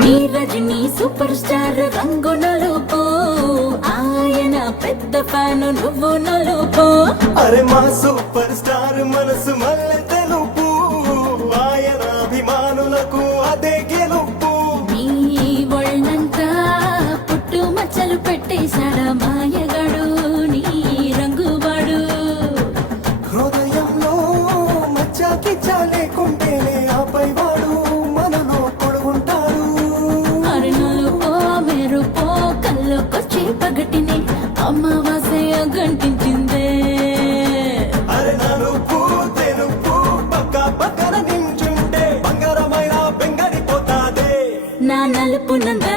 నీ Rajani super star రంగు నలుపు, ఆయన పెద్ద ఫ్యాన్ నువ్వు నలుపు. అరే మా సూపర్ స్టార్ మనసు మల్లె తెలుపు, ఆయన అభిమానులకు అదే గెలుపు. నీ ఒళ్ళంతా పుట్టు మచ్చలు పెట్టేశాడా మాయగాడు నీ రంగువాడు. హృదయంలో మచ్చాకి చాలేకుంటేనే ఆపై వాడు మనలో పొడుగుంటాడు. అరే నలుపో మెరుపో కళ్ళకొచ్చి పగటిని అమావాస్య గంటించిందే. అరే నలుపు తెలుపు పక్క పక్కన నించుంటే బంగారమైన బెంగడిపోతాదే. నా నలుపు నంద